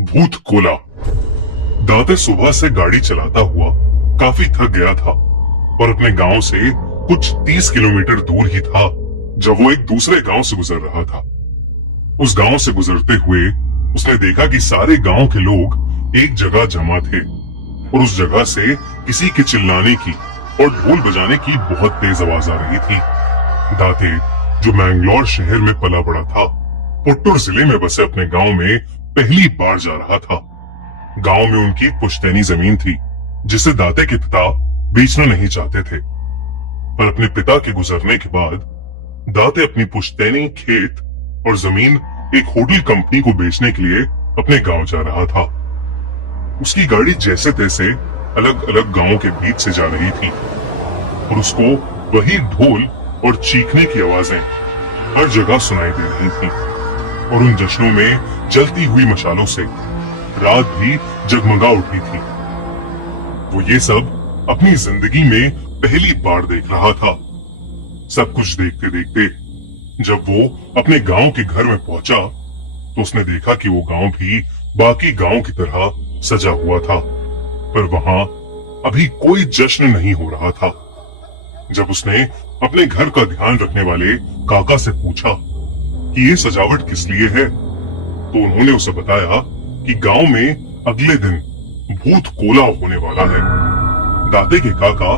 भूत कोला। दाते सुबह से गाड़ी चलाता हुआ काफी थक गया था और अपने गांव से कुछ 30 किलोमीटर दूर ही था जब वो एक दूसरे गांव से गुजर रहा था। उस गांव से गुजरते हुए उसने देखा कि सारे गांव के लोग एक जगह जमा थे और उस जगह से किसी के चिल्लाने की और ढोल बजाने की बहुत तेज आवाज आ रही थी। दाते, जो मैंगलोर शहर में पला बड़ा था, पुट्टुर जिले में बसे अपने गांव में पहली बार जा रहा था। गांव में उनकी एक पुश्तैनी जमीन थी जिसे दाते के पिता बेचना नहीं चाहते थे, पर अपने पिता के गुजरने के बाद दाते अपनी पुश्तैनी खेत और जमीन एक होटल कंपनी को बेचने के लिए अपने गांव जा रहा था। उसकी गाड़ी जैसे तैसे अलग अलग गांवों के बीच से जा रही थी और उसको वही ढोल और चीखने की आवाजें हर जगह सुनाई दे रही थी और उन जश्नों में जलती हुई मशालों से रात भी जगमगा उठी थी। वो ये सब अपनी जिंदगी में पहली बार देख रहा था। सब कुछ देखते देखते जब वो अपने गांव के घर में पहुंचा तो उसने देखा कि वो गांव भी बाकी गांव की तरह सजा हुआ था, पर वहां अभी कोई जश्न नहीं हो रहा था। जब उसने अपने घर का ध्यान रखने वाले काका से पूछा कि ये सजावट किस लिए है, तो उन्होंने उसे बताया कि गांव में अगले दिन भूत कोला होने वाला है। दाते के काका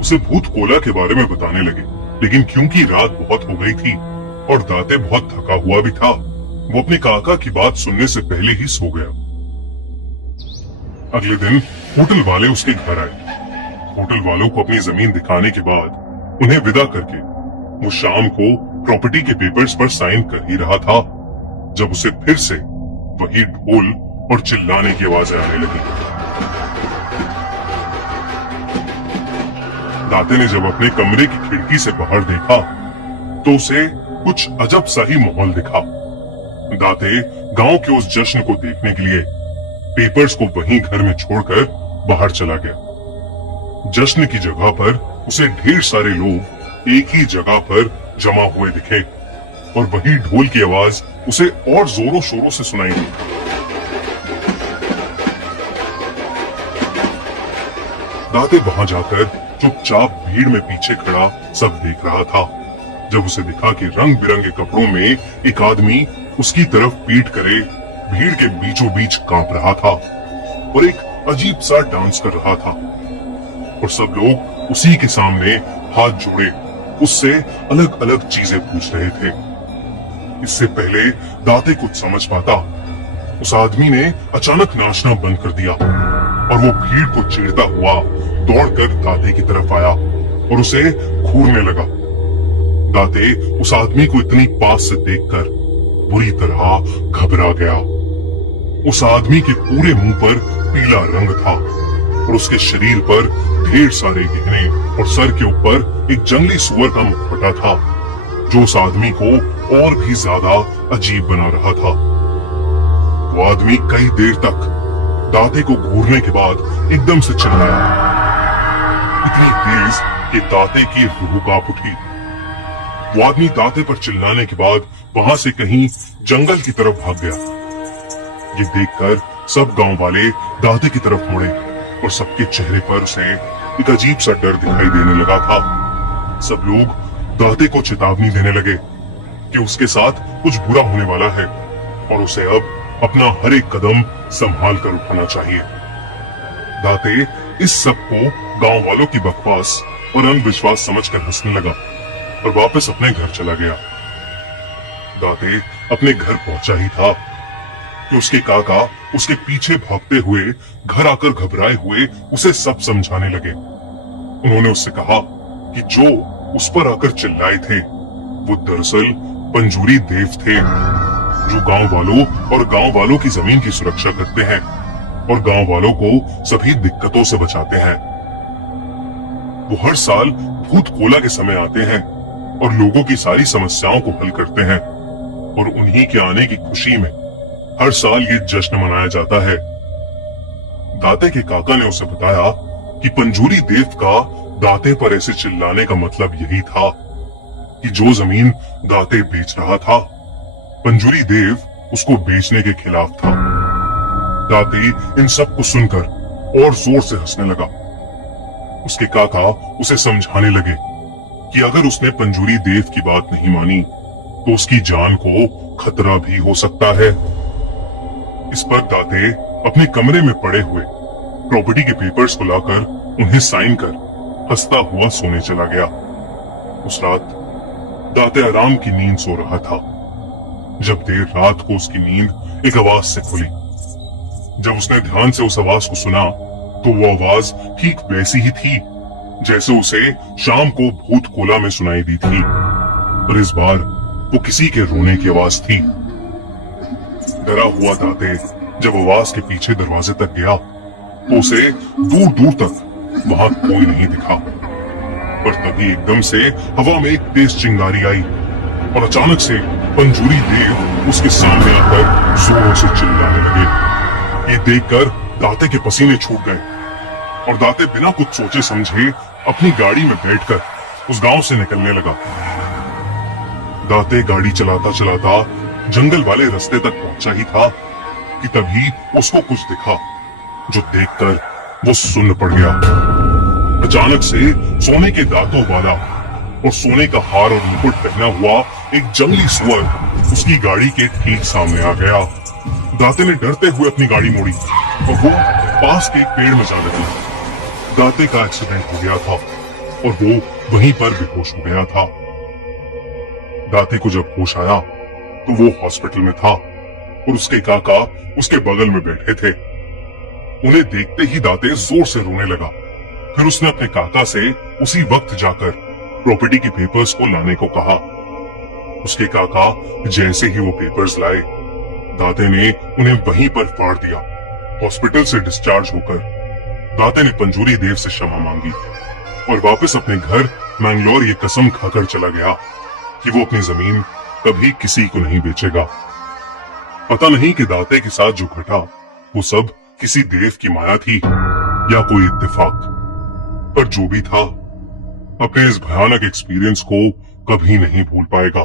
उसे भूत कोला के बारे में बताने लगे, लेकिन क्योंकि रात बहुत हो गई थी और दाते बहुत थका हुआ भी था, वो अपने काका की बात सुनने से पहले ही सो गया। अगले दिन होटल वाले उसके घर आए। होटल वालों को अपनी जमीन दिखाने के बाद उन्हें विदा करके वो शाम को प्रॉपर्टी के पेपर्स पर साइन कर ही रहा था जब उसे फिर से वही ढोल और चिल्लाने की आवाजें आने लगी। दाते ने जब अपने कमरे की खिड़की से बाहर देखा तो उसे कुछ अजब सा ही माहौल दिखा। दाते गांव के उस जश्न को देखने के लिए पेपर्स को वहीं घर में छोड़कर बाहर चला गया। जश्न की जगह पर उसे ढेर सारे लोग एक ही जगह पर जमा हुए दिखे और वही ढोल की आवाज उसे और जोरों शोरों से सुनाई दी। दाते वहां जाकर चुपचाप भीड़ में पीछे खड़ा सब देख रहा था जब उसे दिखा कि रंग बिरंगे कपड़ों में एक आदमी उसकी तरफ पीठ करे भीड़ के बीचों बीच कांप रहा था और एक अजीब सा डांस कर रहा था और सब लोग उसी के सामने हाथ जोड़े उससे अलग अलग चीजें पूछ रहे थे। इससे पहले दाते कुछ समझ पाता, उस आदमी ने अचानक नाचना बंद कर दिया और वो भीड़ को चीरता हुआ दौड़कर दाते की तरफ आया और उसे घूरने लगा। दाते उस आदमी को इतनी पास से देखकर बुरी तरह घबरा गया। उस आदमी के पूरे मुंह पर पीला रंग था और उसके शरीर पर ढेर सारे गहने और सर के ऊपर एक जंगली सुअर का मुखौटा था जो उस आदमी को और भी ज्यादा अजीब बना रहा था। वो आदमी कई देर तक दाते को घूरने के बाद एकदम से चिल्लाया, इतनी तेज कि दाते की रूह कांप उठी। वो आदमी दाते पर चिल्लाने के बाद वहां से कहीं जंगल की तरफ भाग गया। ये देखकर सब गांव वाले दाते की तरफ मुड़े और सबके चेहरे पर उसे एक अजीब सा डर दिखाई देने लगा था। सब लोग दाते को चेतावनी देने लगे कि उसके साथ कुछ बुरा होने वाला है और उसे अब अपना हर एक कदम संभाल कर उठाना चाहिए। दाते इस सब को गांव वालों की बकवास और अंधविश्वास समझकर हंसने लगा और वापस अपने घर चला गया। दाते अपने घर पहुंचा ही था कि उसके काका उसके पीछे भागते हुए घर आकर घबराए हुए उसे सब समझाने लगे। उन्होंने उससे कहा कि जो उस पर आकर चिल्लाए थे वो दरअसल पंजूरी देव थे जो गांव वालों और गांव वालों की जमीन की सुरक्षा करते हैं और गांव वालों को सभी दिक्कतों से बचाते हैं। वो हर साल भूत कोला के समय आते हैं और लोगों की सारी समस्याओं को हल करते हैं और उन्हीं के आने की खुशी में हर साल ये जश्न मनाया जाता है। दाते के काका ने उसे बताया कि पंजूरी देव का दाते पर ऐसे चिल्लाने का मतलब यही था कि जो जमीन दाते बेच रहा था, पंजूरी देव उसको बेचने के खिलाफ था। दाते इन सब को सुनकर और जोर से हंसने लगा। उसके काका उसे समझाने लगे कि अगर उसने पंजूरी देव की बात नहीं मानी तो उसकी जान को खतरा भी हो सकता है। इस पर दाते अपने कमरे में पड़े हुए प्रॉपर्टी के पेपर्स को लाकर उन्हें साइन कर हंसता हुआ सोने चला गया। उस रात दाते आराम की नींद सो रहा था जब देर रात को उसकी नींद एक आवाज से खुली। जब उसने ध्यान से उस आवाज को सुना तो वो आवाज ठीक वैसी ही थी जैसे उसे शाम को भूत कोला में सुनाई दी थी, पर इस बार वो किसी के रोने की आवाज थी। डरा हुआ दाते जब आवाज के पीछे दरवाजे तक गया तो उसे दूर दूर तक वहां कोई नहीं दिखा, पर तभी एकदम से हवा में एक तेज चिंगारी आई और अचानक से पंजूरी देव उसके सामने आकर जोरों से चिल्लाने लगे। ये देखकर दाते के पसीने छूट गए और दाते बिना कुछ सोचे समझे अपनी गाड़ी में बैठकर उस गांव से निकलने लगा। दाते गाड़ी चलाता चलाता जंगल वाले रास्ते तक पहुंचा ही था कि तभी उसको कुछ दिखा जो देखकर वो सुन्न पड़ गया। अचानक से सोने के दांतों वाला और सोने का हार और मुकुट पहना हुआ एक जंगली सुअर उसकी गाड़ी के ठीक सामने आ गया। दाते ने डरते हुए अपनी गाड़ी मोड़ी और वो पास के एक पेड़ में जा लगी। दाते का एक्सीडेंट हो गया था और वो वहीं पर बेहोश हो गया था। दाते को जब होश आया तो वो हॉस्पिटल में था और उसके काका उसके बगल में बैठे थे। उन्हें देखते ही दाते जोर से रोने लगा। फिर उसने अपने काका से उसी वक्त जाकर प्रॉपर्टी के पेपर्स को लाने को कहा। उसके काका जैसे ही वो पेपर्स लाए दाते ने उन्हें वहीं पर फाड़ दिया। हॉस्पिटल से डिस्चार्ज होकर दाते ने पंजूरी देव से क्षमा मांगी और वापस अपने घर मैंगलोर ये कसम खाकर चला गया कि वो अपनी जमीन कभी किसी को नहीं बेचेगा। पता नहीं कि दाते के साथ जो घटा वो सब किसी देव की माया थी या कोई इत्तेफाक, पर जो भी था अपने इस भयानक एक्सपीरियंस को कभी नहीं भूल पाएगा।